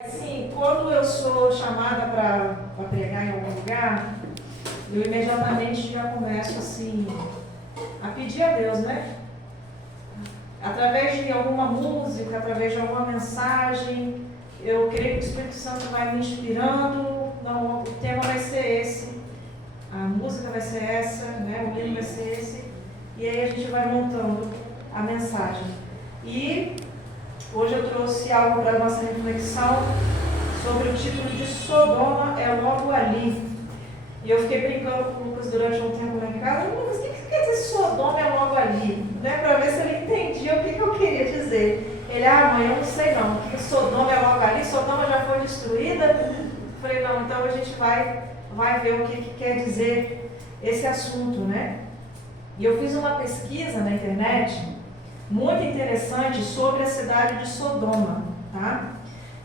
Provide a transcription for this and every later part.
Assim, quando eu sou chamada para pregar em algum lugar, eu imediatamente já começo assim a pedir a Deus, né? Através de alguma música, através de alguma mensagem, eu creio que o Espírito Santo vai me inspirando. Não, o tema vai ser esse, a música vai ser essa, né? O hino vai ser esse, e aí a gente vai montando a mensagem. E hoje eu trouxe algo para a nossa reflexão sobre o título de Sodoma é logo ali. E eu fiquei brincando com o Lucas durante um tempo lá em casa. Lucas, o que quer dizer Sodoma é logo ali? Né? Para ver se ele entendia o que eu queria dizer. Ele, mãe, eu não sei não. O que Sodoma é logo ali? Sodoma já foi destruída? Eu falei, não, então a gente vai ver o que quer dizer esse assunto, né? E eu fiz uma pesquisa na internet muito interessante sobre a cidade de Sodoma, tá?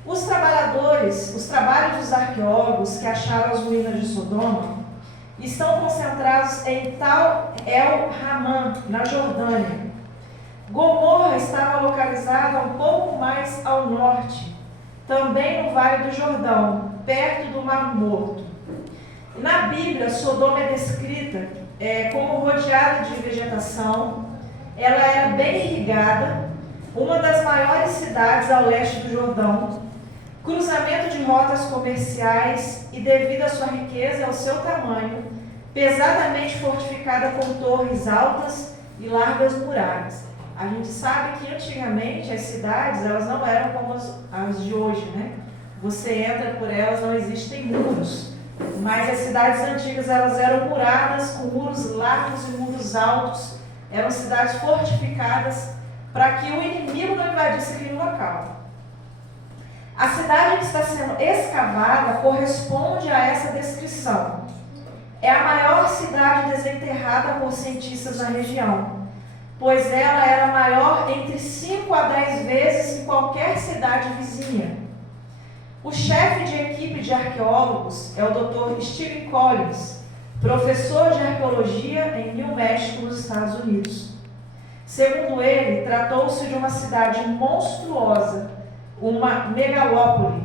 Os trabalhos dos arqueólogos que acharam as ruínas de Sodoma estão concentrados em Tal El Hammam, na Jordânia. Gomorra estava localizada um pouco mais ao norte, também no Vale do Jordão, perto do Mar Morto. Na Bíblia, Sodoma é descrita como rodeada de vegetação. Ela era bem irrigada, uma das maiores cidades ao leste do Jordão, cruzamento de rotas comerciais e, devido à sua riqueza e ao seu tamanho, pesadamente fortificada com torres altas e largas muralhas. A gente sabe que antigamente as cidades elas não eram como as de hoje, né? Você entra por elas, não existem muros, mas as cidades antigas elas eram muradas com muros largos e muros altos. Eram cidades fortificadas para que o inimigo não invadisse aquele local. A cidade que está sendo escavada corresponde a essa descrição. É a maior cidade desenterrada por cientistas na região, pois ela era maior entre 5 a 10 vezes que qualquer cidade vizinha. O chefe de equipe de arqueólogos é o Dr. Stephen Collins, professor de arqueologia em New México, nos Estados Unidos. Segundo ele, tratou-se de uma cidade monstruosa, uma megalópole,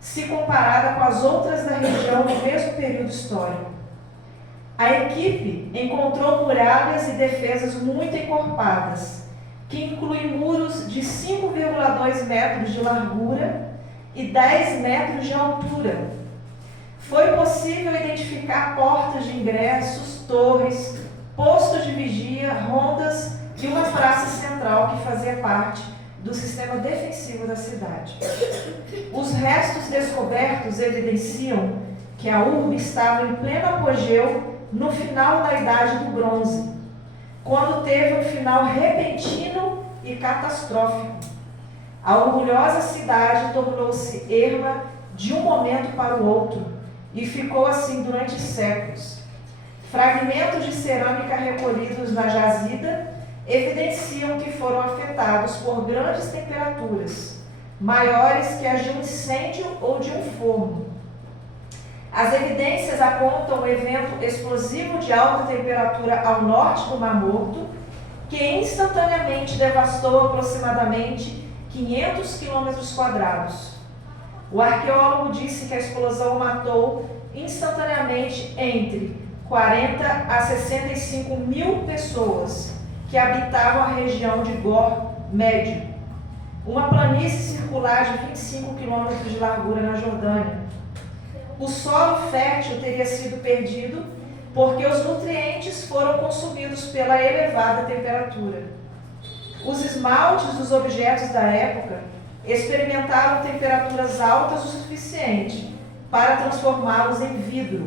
se comparada com as outras da região no mesmo período histórico. A equipe encontrou muralhas e defesas muito encorpadas, que incluem muros de 5,2 metros de largura e 10 metros de altura. Foi possível identificar portas de ingressos, torres, postos de vigia, rondas e uma praça central que fazia parte do sistema defensivo da cidade. Os restos descobertos evidenciam que a urbe estava em pleno apogeu no final da Idade do Bronze, quando teve um final repentino e catastrófico. A orgulhosa cidade tornou-se erma de um momento para o outro, e ficou assim durante séculos. Fragmentos de cerâmica recolhidos na jazida evidenciam que foram afetados por grandes temperaturas, maiores que as de um incêndio ou de um forno. As evidências apontam um evento explosivo de alta temperatura ao norte do Mar Morto, que instantaneamente devastou aproximadamente 500 quilômetros quadrados. O arqueólogo disse que a explosão matou instantaneamente entre 40 a 65 mil pessoas que habitavam a região de Gor Médio, uma planície circular de 25 quilômetros de largura na Jordânia. O solo fértil teria sido perdido porque os nutrientes foram consumidos pela elevada temperatura. Os esmaltes dos objetos da época experimentaram temperaturas altas o suficiente para transformá-los em vidro.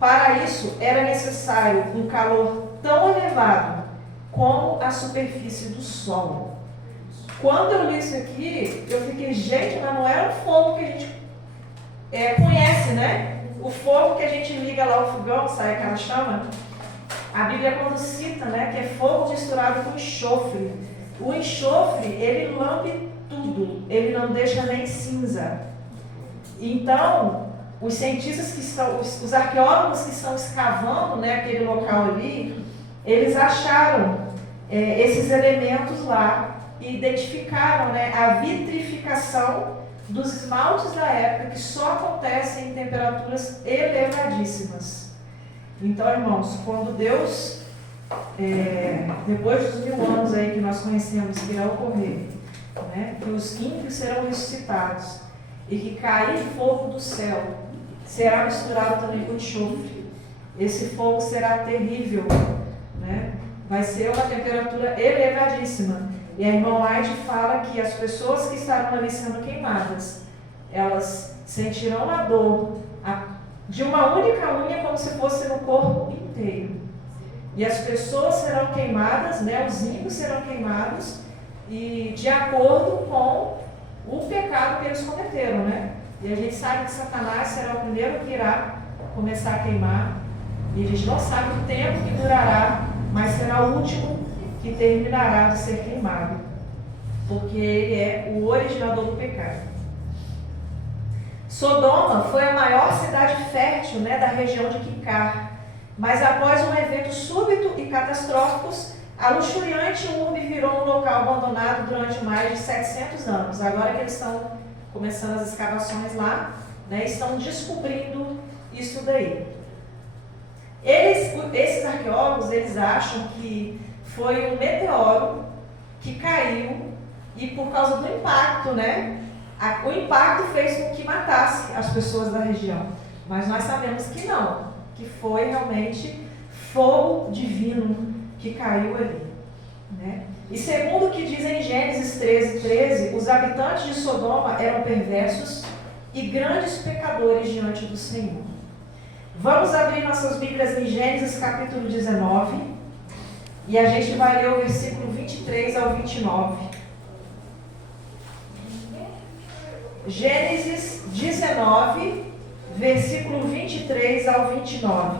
Para isso, era necessário um calor tão elevado como a superfície do Sol. Quando eu li isso aqui, eu fiquei, gente, mas não era o fogo que a gente conhece, né? O fogo que a gente liga lá o fogão, sai aquela chama. A Bíblia, quando cita, né, que é fogo misturado com enxofre. O enxofre, ele lambe tudo, ele não deixa nem cinza. Então, os cientistas que estão, os arqueólogos que estão escavando, né, aquele local ali, eles acharam esses elementos lá e identificaram, né, a vitrificação dos esmaltes da época, que só acontecem em temperaturas elevadíssimas. Então, irmãos, quando Deus, depois dos 1000 anos aí que nós conhecemos que irá ocorrer, né, que os ímpios serão ressuscitados e que cair fogo do céu será misturado também com enxofre. Esse fogo será terrível, né? Vai ser uma temperatura elevadíssima. E a irmã White fala que as pessoas que estarão ali sendo queimadas, elas sentirão a dor de uma única unha como se fosse no corpo inteiro. E as pessoas serão queimadas, né? Os ímpios serão queimados, e de acordo com o pecado que eles cometeram, né? E a gente sabe que Satanás será o primeiro que irá começar a queimar. E a gente não sabe o tempo que durará, mas será o último que terminará de ser queimado, porque ele é o originador do pecado. Sodoma foi a maior cidade fértil, né, da região de Quicar, mas após um evento súbito e catastrófico, a luxuriante urbe virou um local abandonado durante mais de 700 anos. Agora que eles estão começando as escavações lá, né, estão descobrindo isso daí. Esses arqueólogos, eles acham que foi um meteoro que caiu e por causa do impacto, né? O impacto fez com que matasse as pessoas da região. Mas nós sabemos que não, que foi realmente fogo divino que caiu ali, né? E segundo o que diz em Gênesis 13, os habitantes de Sodoma eram perversos e grandes pecadores diante do Senhor. Vamos abrir nossas Bíblias em Gênesis capítulo 19 e a gente vai ler o versículo 23 ao 29. Gênesis 19, versículo 23 ao 29.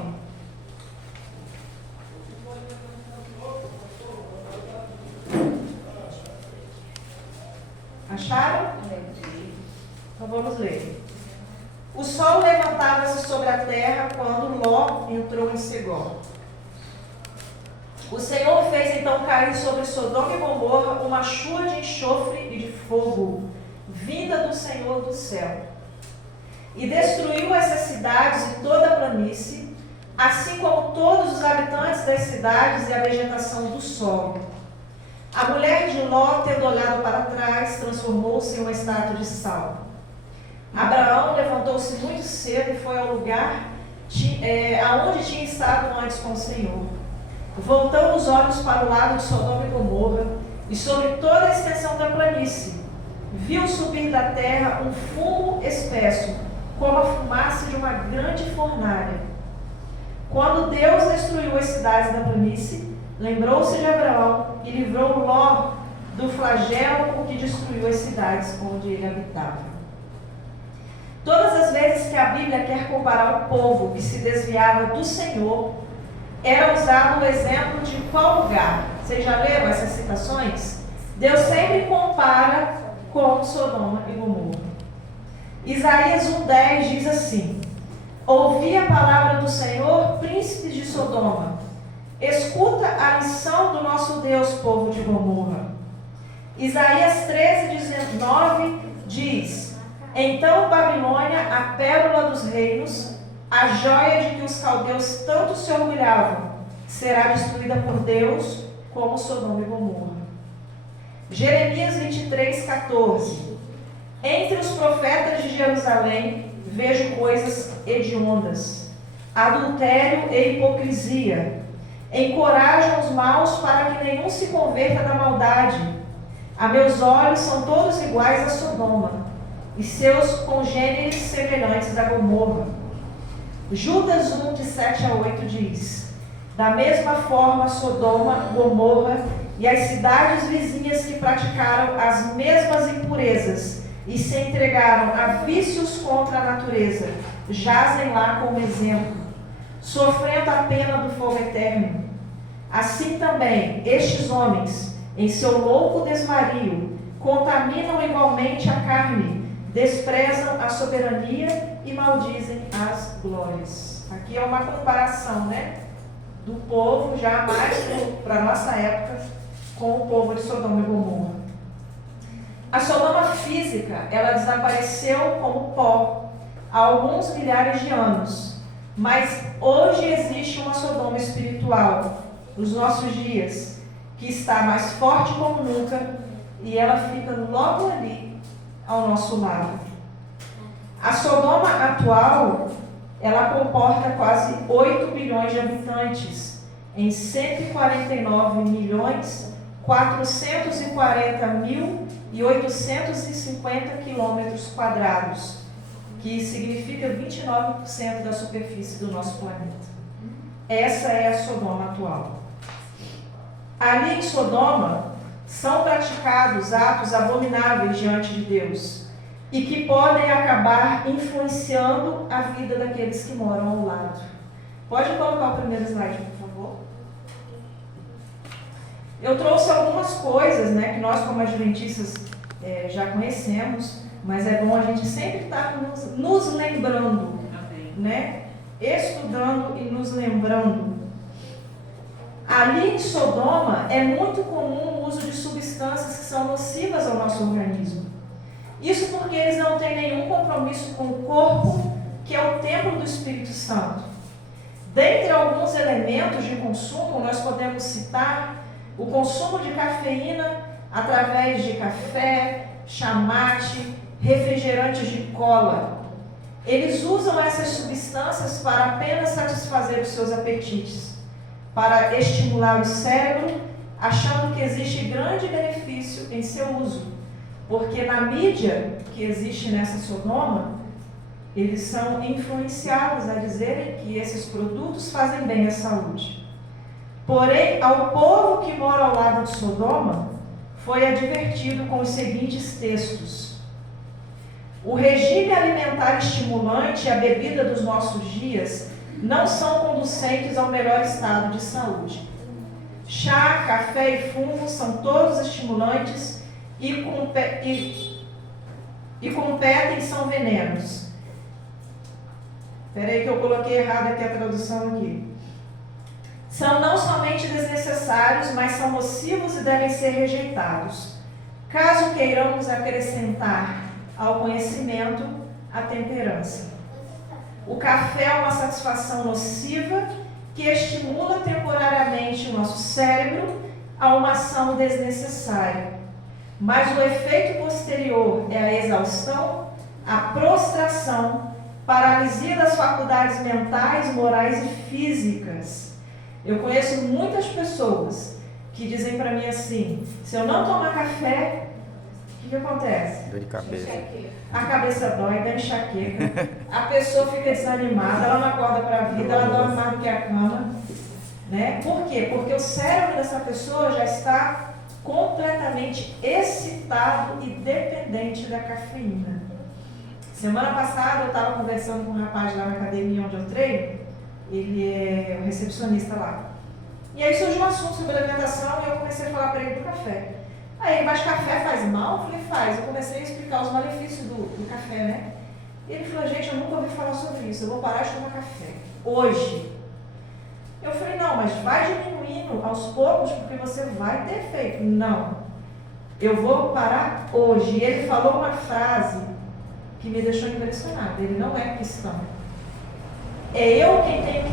Acharam? Então vamos ler. O sol levantava-se sobre a terra quando Ló entrou em Segó. O Senhor fez então cair sobre Sodoma e Gomorra uma chuva de enxofre e de fogo, vinda do Senhor do céu. E destruiu essas cidades e toda a planície, assim como todos os habitantes das cidades e a vegetação do solo. A mulher de Ló, tendo olhado para trás, transformou-se em uma estátua de sal. Abraão levantou-se muito cedo e foi ao lugar aonde tinha estado antes com o Senhor. Voltando os olhos para o lado de Sodoma e Gomorra e sobre toda a extensão da planície, viu subir da terra um fumo espesso, como a fumaça de uma grande fornalha. Quando Deus destruiu as cidades da planície, lembrou-se de Abraão e livrou Ló do flagelo com que destruiu as cidades onde ele habitava. Todas as vezes que a Bíblia quer comparar o povo que se desviava do Senhor, era usado o exemplo de qual lugar? Vocês já leram essas citações? Deus sempre compara com Sodoma e Gomorra. Isaías 1,10 diz assim: ouvi a palavra do Senhor, príncipes de Sodoma. Escuta a lição do nosso Deus, povo de Gomorra. Isaías 13,19 diz: então Babilônia, a pérola dos reinos, a joia de que os caldeus tanto se orgulhavam, será destruída por Deus como Sodoma e Gomorra. Jeremias 23,14. Entre os profetas de Jerusalém vejo coisas hediondas, adultério e hipocrisia. Encorajam os maus para que nenhum se converta da maldade. A meus olhos são todos iguais a Sodoma, e seus congêneres semelhantes a Gomorra. Judas 1, de 7 a 8 diz: da mesma forma Sodoma, Gomorra e as cidades vizinhas que praticaram as mesmas impurezas e se entregaram a vícios contra a natureza, jazem lá como exemplo, sofrendo a pena do fogo eterno. Assim também, estes homens, em seu louco desvario, contaminam igualmente a carne, desprezam a soberania e maldizem as glórias. Aqui é uma comparação, né, do povo já mais para a nossa época com o povo de Sodoma e Gomorra. A Sodoma física, ela desapareceu como pó há alguns milhares de anos, mas hoje existe uma Sodoma espiritual, nos nossos dias, que está mais forte como nunca, e ela fica logo ali, ao nosso lado. A Sodoma atual, ela comporta quase 8 bilhões de habitantes, em 149.440.850 quilômetros quadrados, que significa 29% da superfície do nosso planeta. Essa é a Sodoma atual. Ali em Sodoma, são praticados atos abomináveis diante de Deus e que podem acabar influenciando a vida daqueles que moram ao lado. Pode colocar o primeiro slide, por favor? Eu trouxe algumas coisas, né, que nós como adventistas já conhecemos, mas é bom a gente sempre estar nos lembrando, né? Estudando e nos lembrando. Ali em Sodoma é muito comum o uso de substâncias que são nocivas ao nosso organismo. Isso porque eles não têm nenhum compromisso com o corpo, que é o templo do Espírito Santo. Dentre alguns elementos de consumo, nós podemos citar o consumo de cafeína através de café, chamate, refrigerantes de cola. Eles usam essas substâncias para apenas satisfazer os seus apetites, para estimular o cérebro, achando que existe grande benefício em seu uso. Porque na mídia que existe nessa Sodoma, eles são influenciados a dizerem que esses produtos fazem bem à saúde. Porém, ao povo que mora ao lado de Sodoma, foi advertido com os seguintes textos: o regime alimentar estimulante e a bebida dos nossos dias não são conducentes ao melhor estado de saúde. Chá, café e fumo são todos estimulantes e competem são venenos. Espera aí que eu coloquei errado aqui a tradução aqui. São não somente desnecessários, mas são nocivos e devem ser rejeitados. Caso queiramos acrescentar ao conhecimento a temperança. O café é uma satisfação nociva que estimula temporariamente o nosso cérebro a uma ação desnecessária. Mas o efeito posterior é a exaustão, a prostração, paralisia das faculdades mentais, morais e físicas. Eu conheço muitas pessoas que dizem para mim assim: se eu não tomar café, o que acontece? Dor de cabeça. A cabeça dói, dá enxaqueca, a pessoa fica desanimada, ela não acorda para a vida, ela dorme mais do que a cama. Né? Por quê? Porque o cérebro dessa pessoa já está completamente excitado e dependente da cafeína. Semana passada eu estava conversando com um rapaz lá na academia onde eu treino, ele é o recepcionista lá. E aí surgiu um assunto sobre alimentação e eu comecei a falar para ele do café. Aí, mas café faz mal? Eu falei, faz. Eu comecei a explicar os malefícios do café, né? E ele falou, gente, eu nunca ouvi falar sobre isso, eu vou parar de tomar café. Hoje. Eu falei, não, mas vai diminuindo aos poucos, porque você vai ter efeito. Não, eu vou parar hoje. E ele falou uma frase que me deixou impressionada. Ele não é cristão. É eu quem tenho que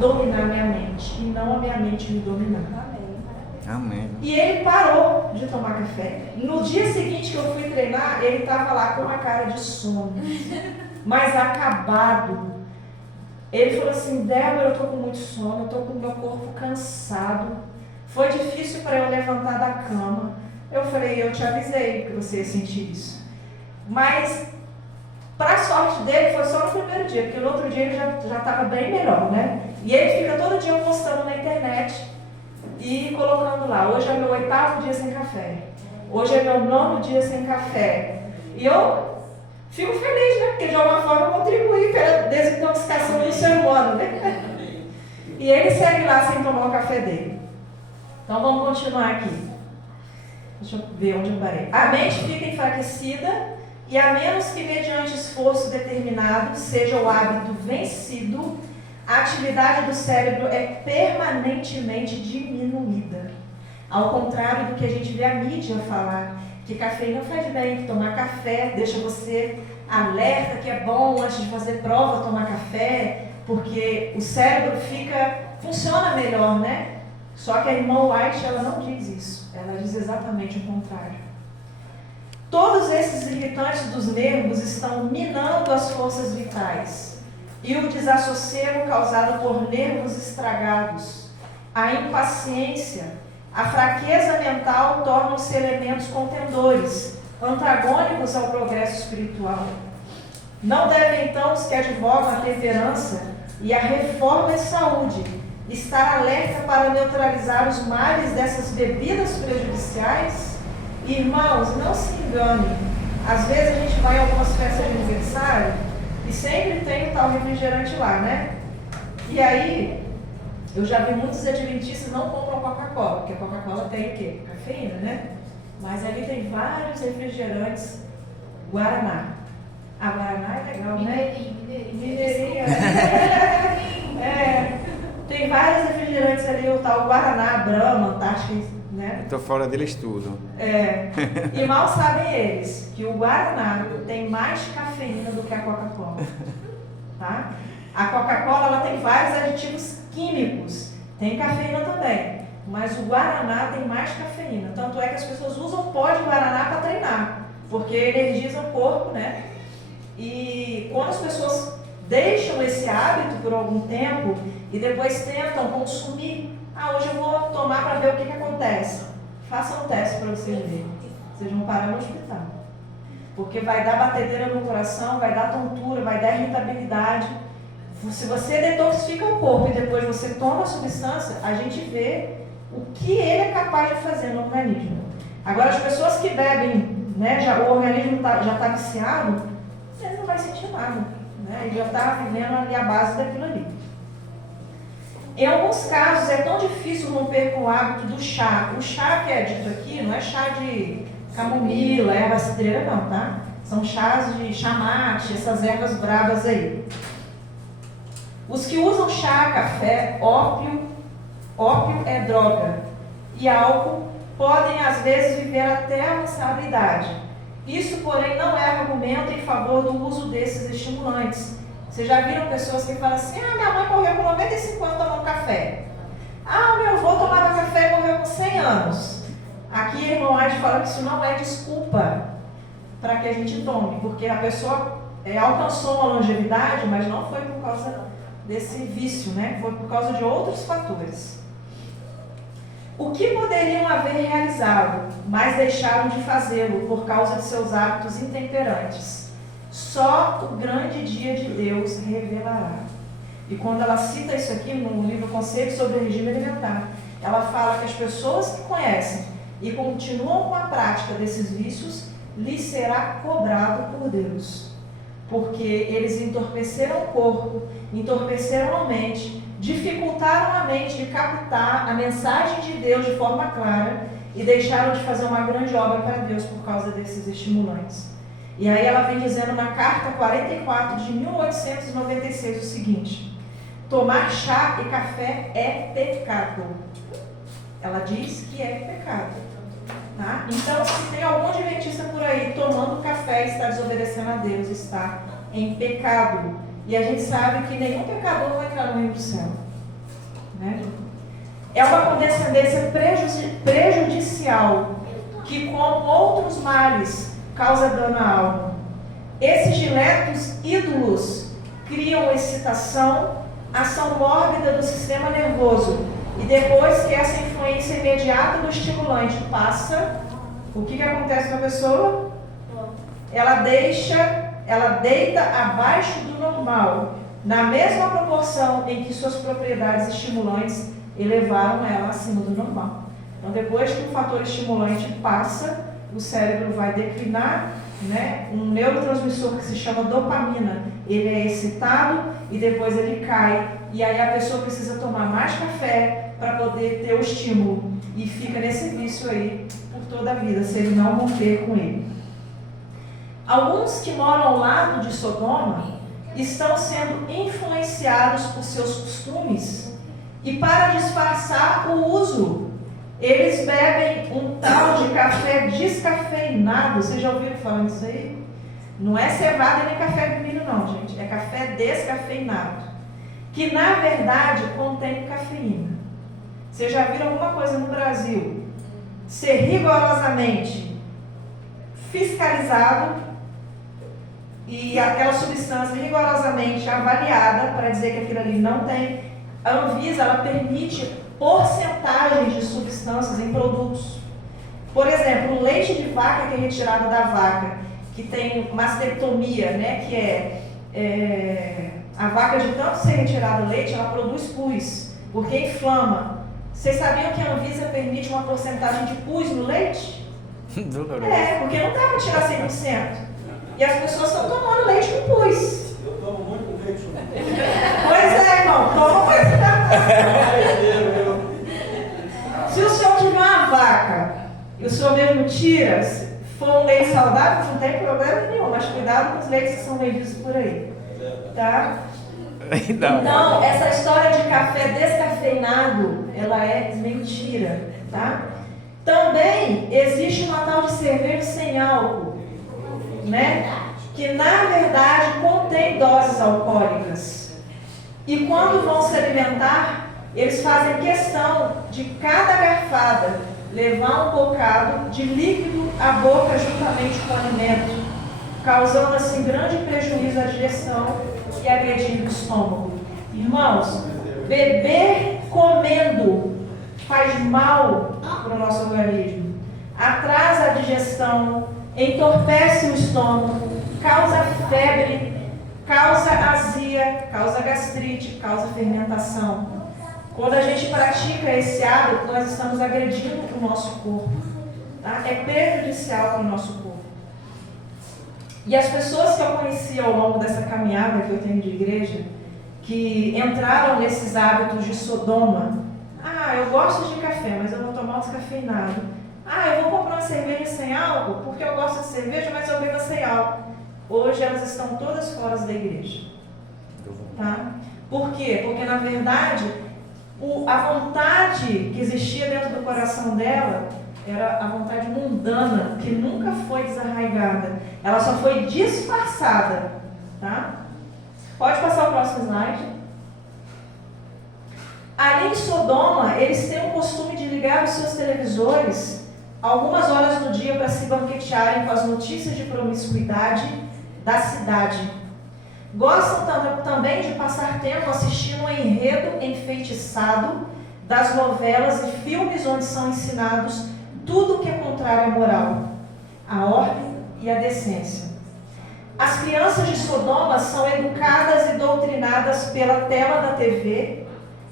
dominar minha mente, e não a minha mente me dominar. Amém. E ele parou de tomar café. No dia seguinte que eu fui treinar, ele estava lá com uma cara de sono, mas acabado. Ele falou assim, Débora, eu estou com muito sono, eu estou com o meu corpo cansado. Foi difícil para eu levantar da cama. Eu falei, eu te avisei que você ia sentir isso. Mas, para a sorte dele, foi só no primeiro dia, porque no outro dia ele já estava bem melhor, né? E ele fica todo dia postando na internet e colocando lá, hoje é meu 8º dia sem café, hoje é meu 9º dia sem café. E eu fico feliz, né? Porque de alguma forma eu contribuí para a desintoxicação do ser humano, né? E ele segue lá sem tomar o café dele. Então vamos continuar aqui. Deixa eu ver onde eu parei. A mente fica enfraquecida e a menos que mediante esforço determinado seja o hábito vencido, a atividade do cérebro é permanentemente diminuída. Ao contrário do que a gente vê a mídia falar, que que cafeína faz bem, que tomar café deixa você alerta, que é bom antes de fazer prova tomar café, porque o cérebro funciona melhor, né? Só que a irmã White, ela não diz isso, ela diz exatamente o contrário. Todos esses irritantes dos nervos estão minando as forças vitais e o desassossego causado por nervos estragados, a impaciência, a fraqueza mental tornam-se elementos contendores, antagônicos ao progresso espiritual. Não devem, então, os que advogam a temperança e a reforma e saúde estar alerta para neutralizar os males dessas bebidas prejudiciais? Irmãos, não se enganem. Às vezes a gente vai em algumas festas de aniversário e sempre tem o tal refrigerante lá, né? E aí, eu já vi muitos adventistas não compram Coca-Cola, porque a Coca-Cola tem o quê? Cafeína, né? Mas ali tem vários refrigerantes Guaraná. A Guaraná é legal, né? Mineirinho. Tem vários refrigerantes ali, o tal Guaraná, Brahma, Antártica, né? Eu tô fora deles tudo. E mal sabem eles que o Guaraná tem mais cafeína do que a Coca-Cola. Tá? A Coca-Cola, ela tem vários aditivos químicos, tem cafeína também, mas o Guaraná tem mais cafeína. Tanto é que as pessoas usam pó de Guaraná para treinar, porque energiza o corpo, né? E quando as pessoas deixam esse hábito por algum tempo e depois tentam consumir, hoje eu vou tomar para ver o que acontece. Façam um teste para vocês verem. Vocês vão parar no hospital. Porque vai dar batedeira no coração, vai dar tontura, vai dar irritabilidade. Se você detoxifica o corpo e depois você toma a substância, a gente vê o que ele é capaz de fazer no organismo. Agora, as pessoas que bebem, né, o organismo já está viciado, ele não vai sentir nada, né? Ele já está vivendo ali a base daquilo ali. Em alguns casos, é tão difícil romper com o hábito do chá. O chá que é dito aqui não é chá de camomila, erva cidreira, não, tá? São chás de chamate, essas ervas bravas aí. Os que usam chá, café, ópio é droga, e álcool podem às vezes viver até a avançada idade. Isso, porém, não é argumento em favor do uso desses estimulantes. Vocês já viram pessoas que falam assim: minha mãe morreu com 95 anos tomando café. Meu avô tomava café e morreu com 100 anos. Aqui, irmão Ade fala que isso não é desculpa para que a gente tome, porque a pessoa alcançou uma longevidade, mas não foi por causa desse vício, né? Foi por causa de outros fatores. O que poderiam haver realizado, mas deixaram de fazê-lo por causa de seus hábitos intemperantes? Só o grande dia de Deus revelará. E quando ela cita isso aqui no livro Conselho sobre o Regime Alimentar, ela fala que as pessoas que conhecem e continuam com a prática desses vícios, lhes será cobrado por Deus. Porque eles entorpeceram o corpo, entorpeceram a mente, dificultaram a mente de captar a mensagem de Deus de forma clara e deixaram de fazer uma grande obra para Deus por causa desses estimulantes. E aí ela vem dizendo na carta 44 de 1896 o seguinte: tomar chá e café é pecado. Ela diz que é pecado. Tá? Então, se tem algum adventista por aí tomando café e está desobedecendo a Deus, está em pecado. E a gente sabe que nenhum pecador vai entrar no reino do céu. Né? É uma condescendência prejudicial que, como outros males, causa dano à alma. Esses diletos ídolos criam excitação, ação mórbida do sistema nervoso. E depois que essa influência imediata do estimulante passa, o que acontece com a pessoa? Ela deita abaixo do normal, na mesma proporção em que suas propriedades estimulantes elevaram ela acima do normal. Então, depois que o fator estimulante passa, o cérebro vai declinar, né, um neurotransmissor que se chama dopamina. Ele é excitado e depois ele cai. E aí a pessoa precisa tomar mais café para poder ter o estímulo. E fica nesse vício aí por toda a vida, se ele não romper com ele. Alguns que moram ao lado de Sodoma estão sendo influenciados por seus costumes e, para disfarçar o uso, Eles bebem um tal de café descafeinado. Vocês já ouviram falar nisso aí? Não é cevada nem café de milho não, gente. É café descafeinado, que na verdade contém cafeína. Vocês já viram alguma coisa no Brasil ser rigorosamente fiscalizado e aquela substância rigorosamente avaliada para dizer que aquilo ali não tem? A Anvisa, ela permite porcentagens de substâncias em produtos. Por exemplo, o leite de vaca que é retirado da vaca, que tem mastectomia, né, que a vaca, de tanto ser retirado o leite, ela produz pus, porque inflama. Vocês sabiam que a Anvisa permite uma porcentagem de pus no leite? Porque não dá para tirar 100%. E as pessoas estão tomando leite com pus. Eu tomo muito leite com pus. Pois é, irmão, toma mais. Se o senhor tiver uma vaca e o senhor mesmo tira, se for um leite saudável, não tem problema nenhum, mas cuidado com os leites que são vendidos por aí, tá? Então, essa história de café descafeinado, ela é mentira, tá? Também existe uma tal de cerveja sem álcool, né? Que na verdade contém doses alcoólicas. E quando vão se alimentar, eles fazem questão de cada garfada levar um bocado de líquido à boca juntamente com o alimento, causando assim grande prejuízo à digestão e agredindo o estômago. Irmãos, beber comendo faz mal para o nosso organismo, atrasa a digestão, entorpece o estômago, causa febre, causa azia, causa gastrite, causa fermentação. Quando a gente pratica esse hábito, nós estamos agredindo o nosso corpo, tá? É prejudicial para o nosso corpo. E as pessoas que eu conheci ao longo dessa caminhada que eu tenho de igreja, que entraram nesses hábitos de Sodoma, eu gosto de café, mas eu vou tomar um descafeinado. Eu vou comprar uma cerveja sem álcool, porque eu gosto de cerveja, mas eu bebo sem álcool. Hoje elas estão todas fora da igreja. Tá? Por quê? Porque na verdade, a vontade que existia dentro do coração dela era a vontade mundana, que nunca foi desarraigada. Ela só foi disfarçada. Tá? Pode passar o próximo slide. Ali em Sodoma, eles têm o costume de ligar os seus televisores algumas horas do dia para se banquetearem com as notícias de promiscuidade da cidade. Gostam também de passar tempo assistindo um enredo enfeitiçado das novelas e filmes onde são ensinados tudo o que é contrário à moral, à ordem e à decência. As crianças de Sodoma são educadas e doutrinadas pela tela da TV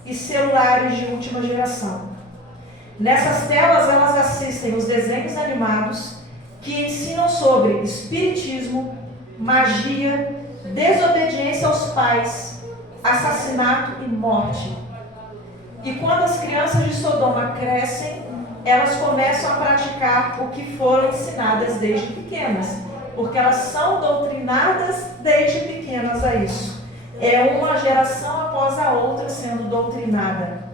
e celulares de última geração. Nessas telas elas assistem os desenhos animados que ensinam sobre espiritismo, magia, desobediência aos pais, assassinato e morte. E quando as crianças de Sodoma crescem, elas começam a praticar o que foram ensinadas desde pequenas, porque elas são doutrinadas desde pequenas a isso. É uma geração após a outra sendo doutrinada.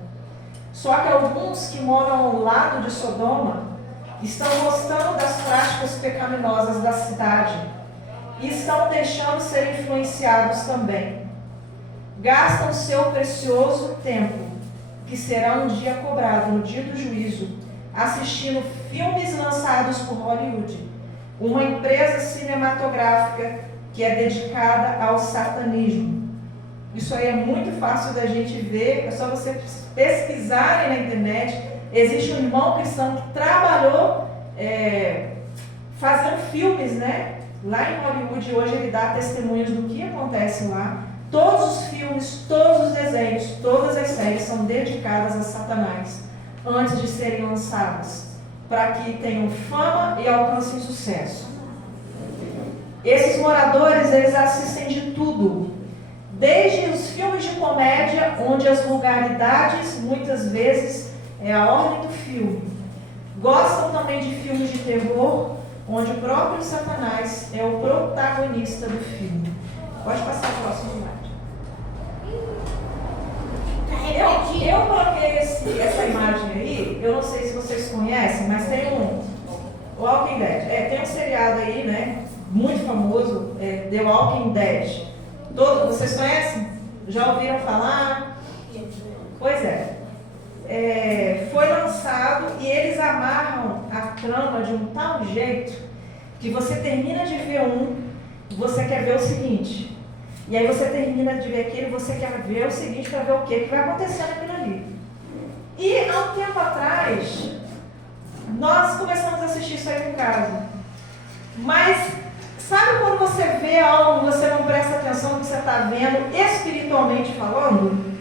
Só que alguns que moram ao lado de Sodoma estão gostando das práticas pecaminosas da cidade e estão deixando ser influenciados também. Gastam seu precioso tempo, que será um dia cobrado no dia do juízo, assistindo filmes lançados por Hollywood, uma empresa cinematográfica que é dedicada ao satanismo. Isso aí é muito fácil da gente ver, é só você pesquisarem na internet. Existe um irmão cristão que trabalhou fazendo filmes, né? Lá em Hollywood, hoje ele dá testemunhos do que acontece lá. Todos os filmes, todos os desenhos, todas as séries são dedicadas a Satanás antes de serem lançadas, para que tenham fama e alcancem sucesso. Esses moradores, eles assistem de tudo, desde os filmes de comédia, onde as vulgaridades muitas vezes é a ordem do filme. Gostam também de filmes de terror, onde o próprio Satanás é o protagonista do filme. Pode passar o próximo slide. Eu coloquei essa imagem aí, eu não sei se você conhecem, mas tem o Walking Dead. Tem um seriado aí, né? Muito famoso, The Walking Dead. Vocês conhecem? Já ouviram falar? Pois é. Foi lançado e eles amarram a trama de um tal jeito que você termina de ver você quer ver o seguinte. E aí você termina de ver aquele, você quer ver o seguinte para ver o que vai acontecer naquilo ali. E há um tempo atrás, nós começamos a assistir isso aí em casa. Mas sabe quando você vê algo, você não presta atenção no que você está vendo, espiritualmente falando?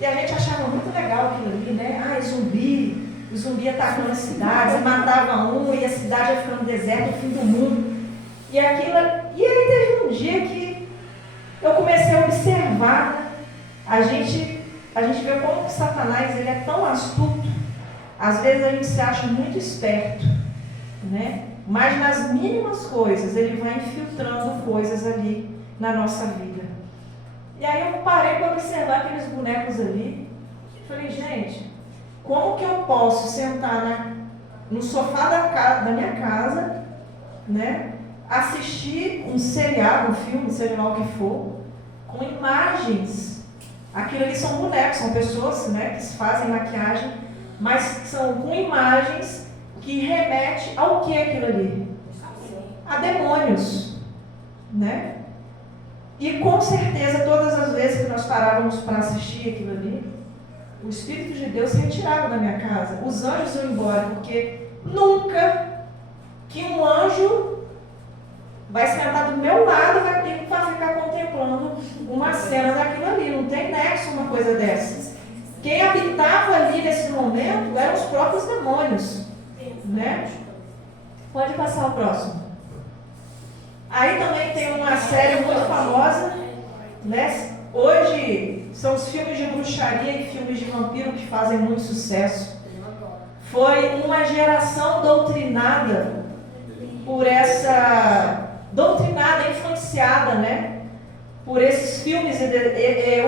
E a gente achava muito legal aquilo ali, né? Zumbi, o zumbi atacando as cidades, matava um e a cidade ia ficando deserta, o fim do mundo. E aí teve um dia que eu comecei a observar, né? A gente vê como que Satanás ele é tão astuto. Às vezes a gente se acha muito esperto, né? Mas nas mínimas coisas ele vai infiltrando coisas ali na nossa vida. E aí eu parei para observar aqueles bonecos ali. Falei, gente, como que eu posso sentar no sofá da minha casa, né? Assistir um seriado, um filme, seja lá o que for, com imagens. Aquilo ali são bonecos, são pessoas, né, que fazem maquiagem, mas são com imagens que remetem ao que aquilo ali? A demônios, né? E com certeza, todas as vezes que nós parávamos para assistir aquilo ali, o Espírito de Deus se retirava da minha casa, os anjos iam embora, porque nunca que um anjo vai sentar do meu lado e vai ter que ficar contemplando uma cena daquilo ali. Não tem nexo uma coisa dessas. Quem habitava ali nesse momento eram os próprios demônios, né? Pode passar o próximo. Aí também tem uma série muito famosa, né? Hoje são os filmes de bruxaria e filmes de vampiro que fazem muito sucesso. Foi uma geração doutrinada por influenciada, né? Por esses filmes.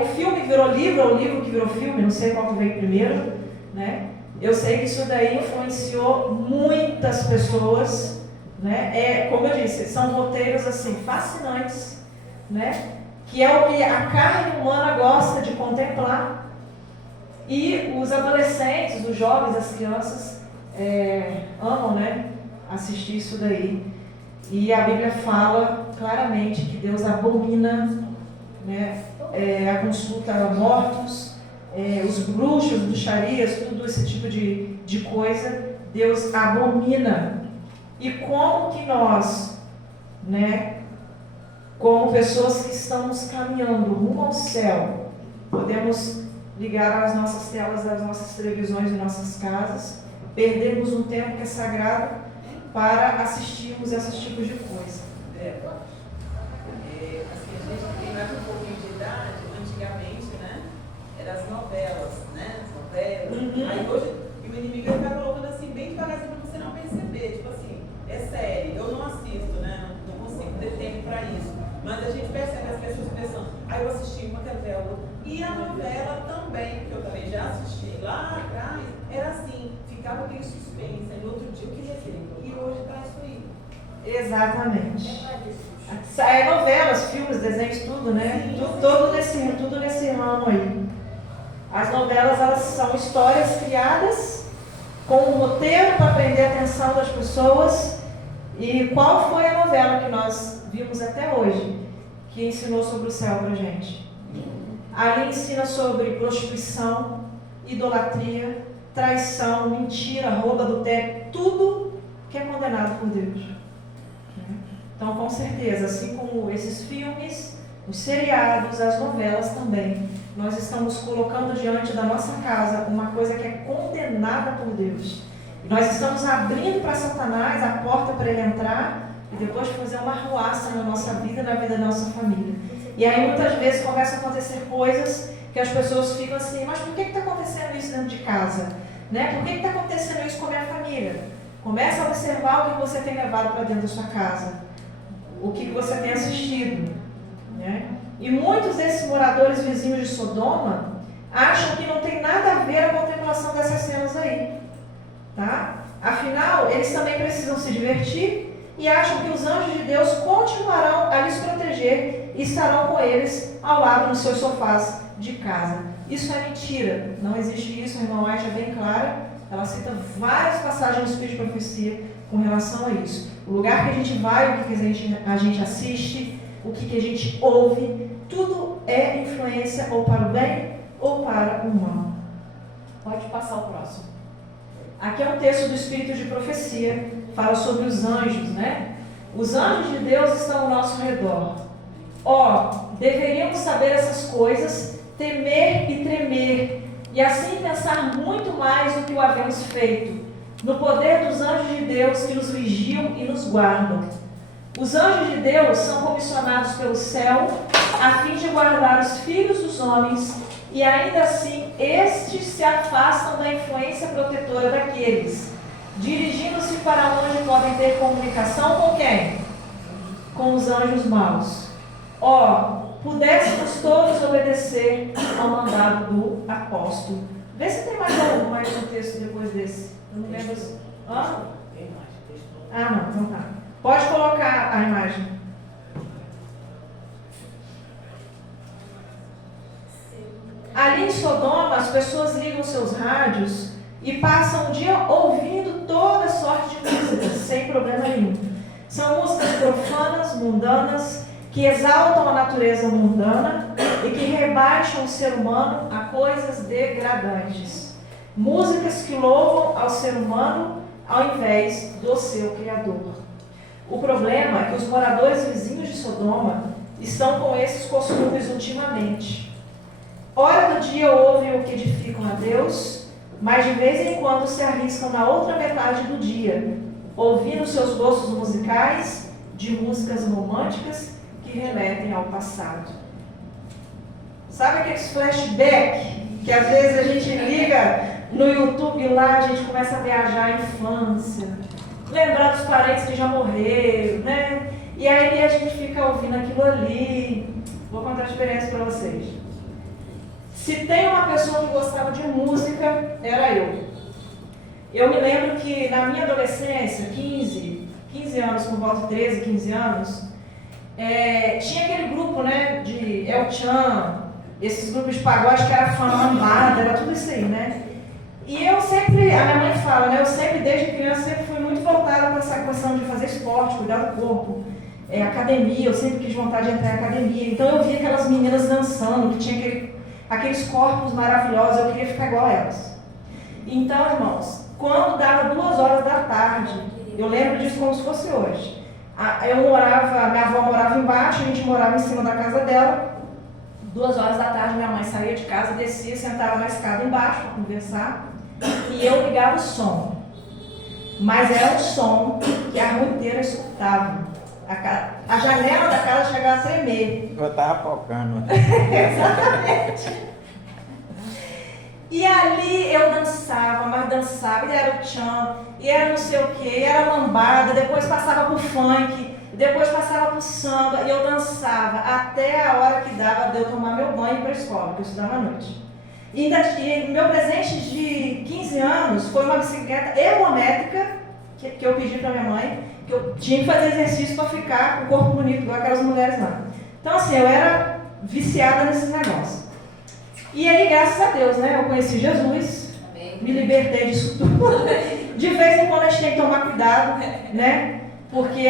O filme virou livro, ou o livro que virou filme, não sei qual que veio primeiro, né? Eu sei que isso daí influenciou muitas pessoas, né? Como eu disse, são roteiros assim fascinantes, né? Que é o que a carne humana gosta de contemplar. E os adolescentes, os jovens, as crianças amam, né? Assistir isso daí. E a Bíblia fala claramente que Deus abomina, né, a consulta a mortos, os bruxos, bruxarias, tudo esse tipo de coisa, Deus abomina. E como que nós, né, como pessoas que estamos caminhando rumo ao céu, podemos ligar as nossas telas das nossas televisões em nossas casas, perdermos um tempo que é sagrado para assistirmos esses tipos de coisa. Assim, a gente tem mais um pouquinho de idade, antigamente, né? Eram as novelas, né? As novelas. Aí hoje, o inimigo ele vai colocando assim, bem devagarzinho para você não perceber. Tipo assim, é série, eu não assisto, né? Não consigo ter tempo para isso. Mas a gente percebe as pessoas pensando, eu assisti uma novela. E a novela também, que eu também já assisti lá atrás, era assim, ficava aquele suspense, aí no outro dia eu queria ver. E hoje está isso aí. Exatamente. Novelas, filmes, desenhos, tudo, né? Tudo nesse ramo aí. As novelas, elas são histórias criadas com um roteiro para prender a atenção das pessoas. E qual foi a novela que nós vimos até hoje que ensinou sobre o céu para a gente? Ali ensina sobre prostituição, idolatria, traição, mentira, roubo, adultério, tudo que é condenado por Deus. Então, com certeza, assim como esses filmes, os seriados, as novelas também, nós estamos colocando diante da nossa casa uma coisa que é condenada por Deus. Nós estamos abrindo para Satanás a porta para ele entrar e depois fazer uma arruaça na nossa vida e na vida da nossa família. E aí muitas vezes começam a acontecer coisas que as pessoas ficam assim, mas por que está acontecendo isso dentro de casa? Né? Por que está acontecendo isso com a minha família? Começa a observar o que você tem levado para dentro da sua casa, o que você tem assistido. Né? E muitos desses moradores vizinhos de Sodoma acham que não tem nada a ver a contemplação dessas cenas aí. Tá? Afinal, eles também precisam se divertir e acham que os anjos de Deus continuarão a lhes proteger e estarão com eles ao lado nos seus sofás de casa. Isso é mentira, não existe isso, a irmã White é bem clara, ela cita várias passagens do Espírito de Profecia com relação a isso. O lugar que a gente vai, o que a gente assiste, o que a gente ouve, tudo é influência ou para o bem ou para o mal. Pode passar o próximo. Aqui é um texto do Espírito de Profecia, fala sobre os anjos, né? Os anjos de Deus estão ao nosso redor. Deveríamos saber essas coisas, temer e tremer, e assim pensar muito mais do que o havemos feito, no poder dos anjos de Deus que nos vigiam e nos guardam. Os anjos de Deus são comissionados pelo céu a fim de guardar os filhos dos homens, e ainda assim estes se afastam da influência protetora daqueles, dirigindo-se para onde podem ter comunicação com quem? Com os anjos maus. Pudéssemos todos obedecer ao mandado do apóstolo. Vê se tem mais um texto depois desse. Eu não lembro. Não, então tá. Pode colocar a imagem. Ali em Sodoma, as pessoas ligam seus rádios e passam o dia ouvindo toda sorte de músicas, sem problema nenhum. São músicas profanas, mundanas, que exaltam a natureza mundana e que rebaixam o ser humano a coisas degradantes. Músicas que louvam ao ser humano ao invés do seu Criador. O problema é que os moradores vizinhos de Sodoma estão com esses costumes ultimamente. Hora do dia ouvem o que edificam a Deus, mas de vez em quando se arriscam na outra metade do dia, ouvindo seus gostos musicais de músicas românticas que remetem ao passado. Sabe aqueles flashbacks que às vezes a gente liga no YouTube lá, a gente começa a viajar à infância, lembrar dos parentes que já morreram, né? E aí a gente fica ouvindo aquilo ali. Vou contar a experiência para vocês. Se tem uma pessoa que gostava de música, era eu. Eu me lembro que na minha adolescência, 15 anos, por volta de 13, 15 anos, tinha aquele grupo, né, de El Chan, esses grupos de pagode que era fã lambada, era tudo isso aí, né? E eu sempre, a minha mãe fala, né, eu sempre, desde criança, sempre fui muito voltada para essa questão de fazer esporte, cuidar do corpo, academia, eu sempre quis vontade de entrar em academia. Então eu via aquelas meninas dançando, que tinha aqueles corpos maravilhosos, eu queria ficar igual a elas. Então, irmãos, quando dava 2 horas da tarde, eu lembro disso como se fosse hoje. Minha avó morava embaixo, a gente morava em cima da casa dela. 2 horas da tarde, minha mãe saía de casa, descia, sentava na escada embaixo para conversar, e eu ligava o som. Mas era um som que a rua inteira escutava. A janela da casa chegava a tremer. Eu estava focando. Exatamente. E ali eu dançava, mas dançava, e era o tchan, e era não sei o que, e era lambada, depois passava pro funk, depois passava pro samba, e eu dançava até a hora que dava de eu tomar meu banho e ir para a escola, porque eu estudava à noite. E meu presente de 15 anos foi uma bicicleta ergométrica, que eu pedi para minha mãe, que eu tinha que fazer exercício para ficar com o corpo bonito, igual aquelas mulheres lá. Então assim, eu era viciada nesses negócios. E aí, graças a Deus, né, eu conheci Jesus, me libertei disso tudo. De vez em quando a gente tem que tomar cuidado, né, porque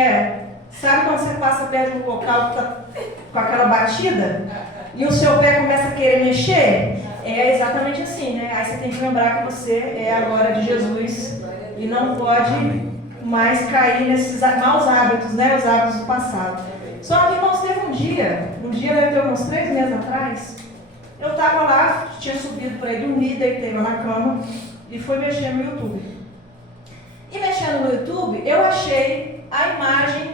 sabe quando você passa perto do local que tá com aquela batida e o seu pé começa a querer mexer? É exatamente assim, né? Aí você tem que lembrar que você é agora de Jesus e não pode mais cair nesses maus hábitos, né? Os hábitos do passado. Só que, irmãos, teve um dia deve ter uns 3 meses atrás, eu estava lá, tinha subido para ir dormir, deitei lá na cama e fui mexendo no YouTube. E mexendo no YouTube, eu achei a imagem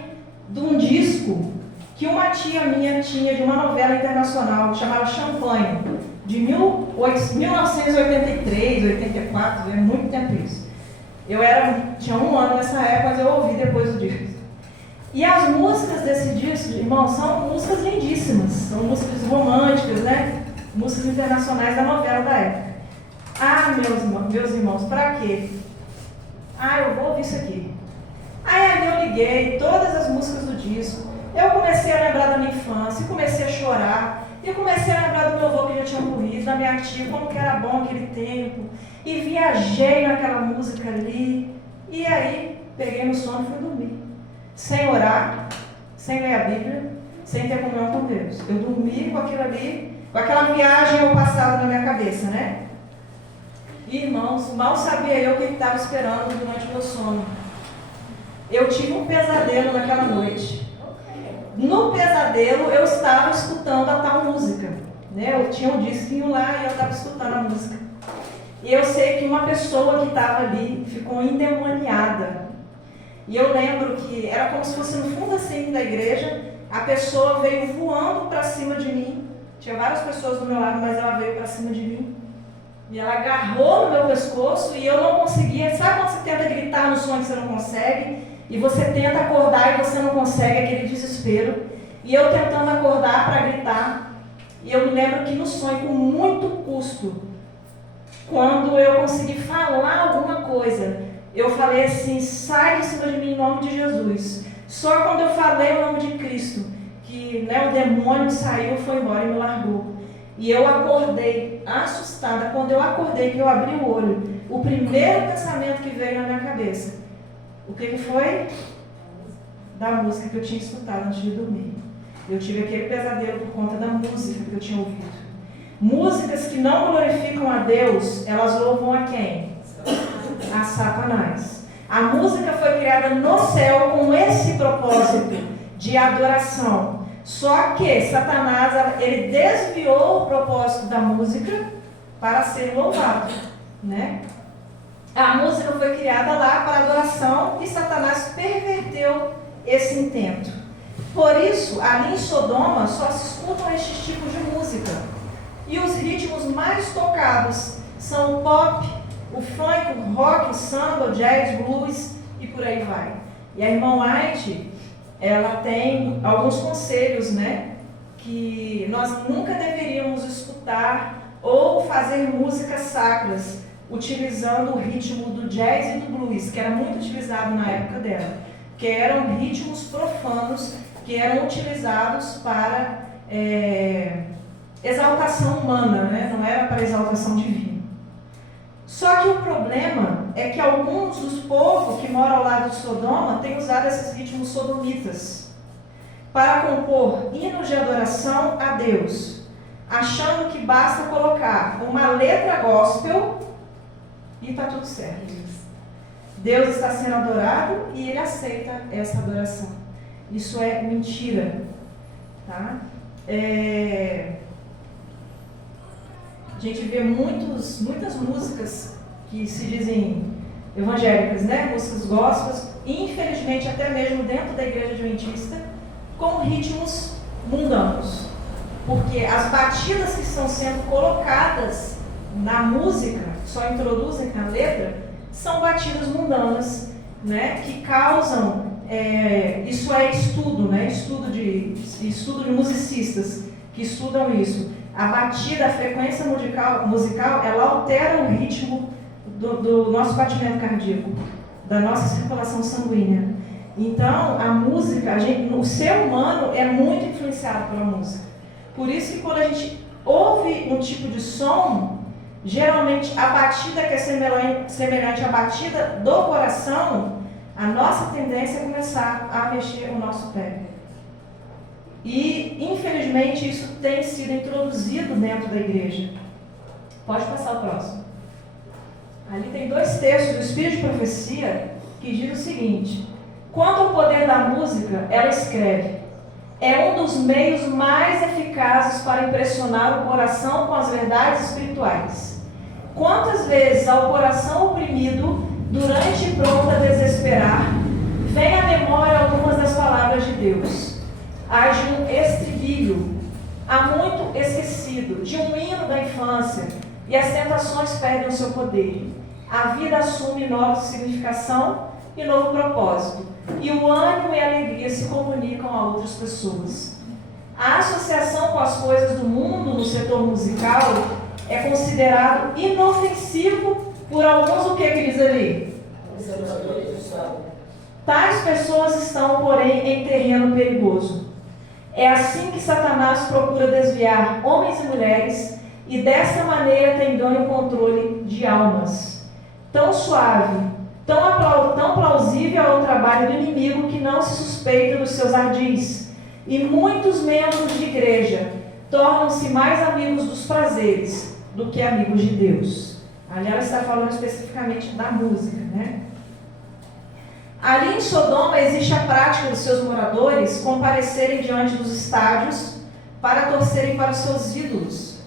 de um disco que uma tia minha tinha de uma novela internacional chamada Champanhe, de 1983, 84, é muito tempo isso. Tinha 1 ano nessa época, mas eu ouvi depois do disco. E as músicas desse disco, irmãos, são músicas lindíssimas, são músicas românticas, né? Músicas internacionais da novela da época. Ah, meus irmãos, para quê? eu vou ouvir isso aqui. Aí ali eu liguei todas as músicas do disco, eu comecei a lembrar da minha infância, comecei a chorar, e comecei a lembrar do meu avô que já tinha morrido, da minha tia, como que era bom aquele tempo, e viajei naquela música ali, e aí peguei no sono e fui dormir, sem orar, sem ler a Bíblia, sem ter comunhão com Deus. Eu dormi com aquilo ali, com aquela viagem ao passado na minha cabeça, né? E, irmãos, mal sabia eu o que estava esperando durante o meu sono. Eu tive um pesadelo naquela noite. No pesadelo, eu estava escutando a tal música. Né? Eu tinha um disquinho lá e eu estava escutando a música. E eu sei que uma pessoa que estava ali ficou endemoniada. E eu lembro que era como se fosse no fundo assim da igreja, a pessoa veio voando para cima de mim. Tinha várias pessoas do meu lado, mas ela veio para cima de mim. E ela agarrou no meu pescoço e eu não conseguia. Sabe quando você tenta gritar no sonho que você não consegue? E você tenta acordar e você não consegue, aquele desespero. E eu tentando acordar para gritar. E eu me lembro que no sonho, com muito custo, quando eu consegui falar alguma coisa, eu falei assim: sai de cima de mim em nome de Jesus. Só quando eu falei o nome de Cristo, que o demônio saiu, foi embora e me largou. E eu acordei assustada. Quando eu acordei, que eu abri o olho, o primeiro pensamento que veio na minha cabeça, o que foi? Da música que eu tinha escutado antes de dormir. Eu tive aquele pesadelo por conta da música que eu tinha ouvido. Músicas que não glorificam a Deus, elas louvam a quem? A Satanás. A música foi criada no céu com esse propósito de adoração. Só que Satanás, ele desviou o propósito da música para ser louvado, né? A música foi criada lá para adoração e Satanás perverteu esse intento. Por isso, ali em Sodoma só se escutam estes tipos de música. E os ritmos mais tocados são o pop, o funk, o rock, o samba, o jazz, blues e por aí vai. E a irmã White, ela tem alguns conselhos, né? Que nós nunca deveríamos escutar ou fazer músicas sacras utilizando o ritmo do jazz e do blues, que era muito utilizado na época dela, que eram ritmos profanos que eram utilizados para exaltação humana, né? Não era para exaltação divina. Só que o problema é que alguns dos povos que moram ao lado de Sodoma têm usado esses ritmos sodomitas para compor hinos de adoração a Deus, achando que basta colocar uma letra gospel e está tudo certo. Deus está sendo adorado e Ele aceita essa adoração. Isso é mentira. Tá? A gente vê muitas músicas que se dizem evangélicas, né? Músicas gospels, infelizmente até mesmo dentro da igreja adventista, com ritmos mundanos. Porque as batidas que estão sendo colocadas na música, só introduzem na letra, são batidas mundanas, né, que causam, isso é estudo, né, estudo de musicistas que estudam isso. A batida, a frequência musical, ela altera o ritmo do nosso batimento cardíaco, da nossa circulação sanguínea. Então, a música, o ser humano é muito influenciado pela música. Por isso que quando a gente ouve um tipo de som, geralmente a batida que é semelhante à batida do coração, a nossa tendência é começar a mexer o nosso pé. E, infelizmente, isso tem sido introduzido dentro da igreja. Pode passar o próximo. Ali tem 2 textos do Espírito de Profecia que diz o seguinte: quanto ao poder da música, ela escreve: é um dos meios mais eficazes para impressionar o coração com as verdades espirituais. Quantas vezes ao coração oprimido, durante e pronto a desesperar, vem à memória algumas das palavras de Deus. As de um estribilho, há muito esquecido, de um hino da infância, e as tentações perdem o seu poder. A vida assume nova significação e novo propósito, e o ânimo e a alegria se comunicam a outras pessoas. A associação com as coisas do mundo no setor musical é considerado inofensivo por alguns, o que diz ali? Tais pessoas estão, porém, em terreno perigoso. É assim que Satanás procura desviar homens e mulheres e dessa maneira tem ganho o controle de almas. Tão suave, tão plausível é o trabalho do inimigo que não se suspeita dos seus ardis. E muitos membros de igreja tornam-se mais amigos dos prazeres do que amigos de Deus. Ali ela está falando especificamente da música, né? Ali em Sodoma existe a prática dos seus moradores comparecerem diante dos estádios para torcerem para os seus ídolos.